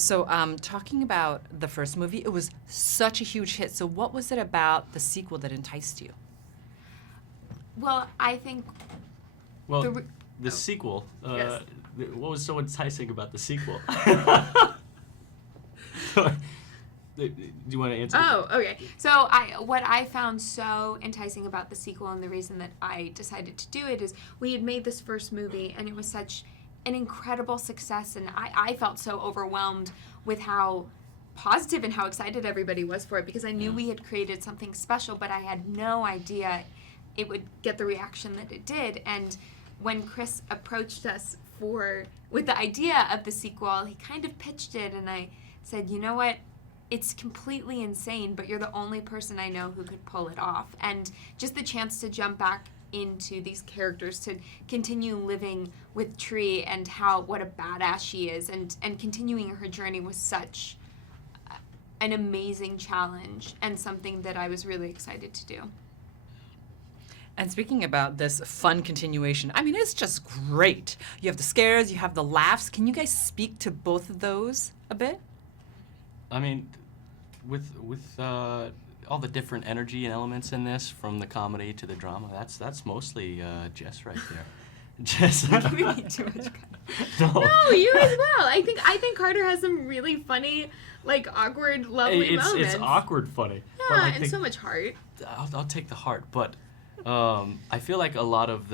So, talking about the first movie, it was such a huge hit. So, what was it about the sequel that enticed you? Well, I think... Well, the sequel, Yes. What was so enticing about the sequel? Do you want to answer? Oh, okay. So what I found so enticing about the sequel, and the reason that I decided to do it, is we had made this first movie and it was such an incredible success, and I felt so overwhelmed with how positive and how excited everybody was for it, because I knew we had created something special, but I had no idea it would get the reaction that it did. And when Chris approached us with the idea of the sequel, he kind of pitched it, and I said, you know what? It's completely insane, but you're the only person I know who could pull it off. And just the chance to jump back into these characters, to continue living with Tree and what a badass she is, and continuing her journey was such an amazing challenge and something that I was really excited to do. And speaking about this fun continuation, I mean, it's just great. You have the scares, you have the laughs. Can you guys speak to both of those a bit? I mean, with all the different energy and elements in this, from the comedy to the drama, that's mostly Jess right there. Jess. Giving me too much credit. No, you as well. I think Carter has some really funny, like, awkward, lovely moments. It's awkward funny. Yeah, and so much heart. I'll take the heart, but I feel like a lot of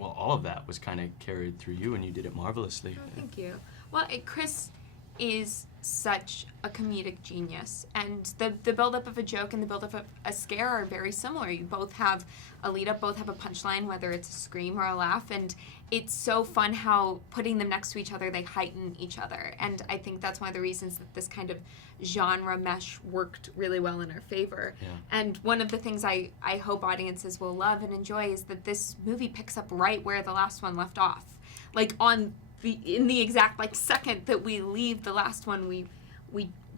all of that was kind of carried through you, and you did it marvelously. Oh, thank you. Well, Chris is such a comedic genius, and the build-up of a joke and the build-up of a scare are very similar. You both have a lead-up, both have a punchline, whether it's a scream or a laugh, and it's so fun how, putting them next to each other, they heighten each other. And I think that's one of the reasons that this kind of genre mesh worked really well in our favor. Yeah. And one of the things I hope audiences will love and enjoy is that this movie picks up right where the last one left off. Like, in the exact second that we leave the last one, we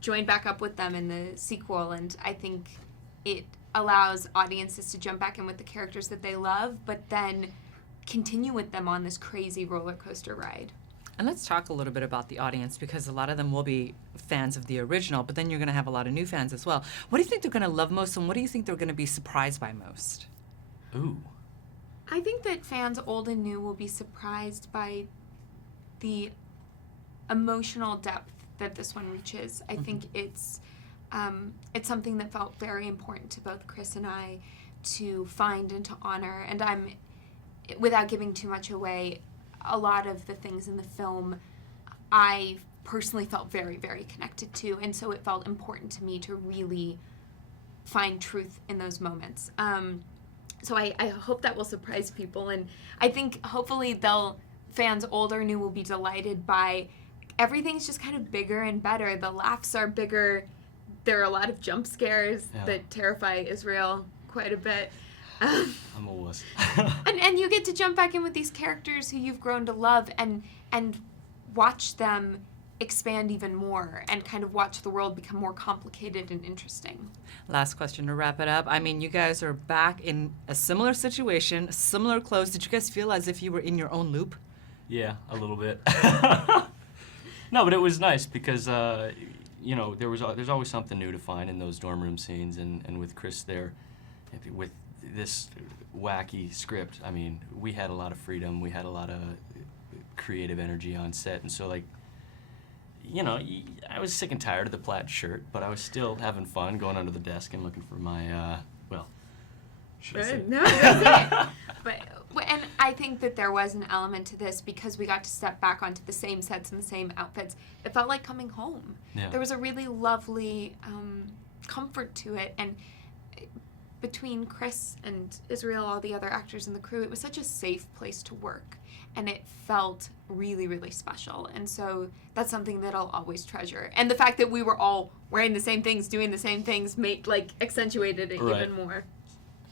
join back up with them in the sequel, and I think it allows audiences to jump back in with the characters that they love, but then continue with them on this crazy roller coaster ride. And let's talk a little bit about the audience, because a lot of them will be fans of the original, but then you're going to have a lot of new fans as well. What do you think they're going to love most, and what do you think they're going to be surprised by most? Ooh. I think that fans old and new will be surprised by the emotional depth that this one reaches. I think it's something that felt very important to both Chris and I to find and to honor. And without giving too much away, a lot of the things in the film I personally felt very, very connected to, and so it felt important to me to really find truth in those moments. So I hope that will surprise people, and I think hopefully fans old or new will be delighted by everything's just kind of bigger and better. The laughs are bigger. There are a lot of jump scares that terrify Israel quite a bit. I'm a wuss. and you get to jump back in with these characters who you've grown to love and watch them expand even more and kind of watch the world become more complicated and interesting. Last question to wrap it up. I mean, you guys are back in a similar situation, similar clothes. Did you guys feel as if you were in your own loop? Yeah, a little bit. No, but it was nice because, there's always something new to find in those dorm room scenes, and with Chris there, with this wacky script, I mean, we had a lot of freedom, we had a lot of creative energy on set, and so, I was sick and tired of the plaid shirt, but I was still having fun going under the desk and looking for my, should I say? No, that's it. And I think that there was an element to this because we got to step back onto the same sets and the same outfits. It felt like coming home. Yeah. There was a really lovely comfort to it, and between Chris and Israel, all the other actors in the crew, it was such a safe place to work, and it felt really, really special. And so that's something that I'll always treasure. And the fact that we were all wearing the same things, doing the same things, accentuated it even more.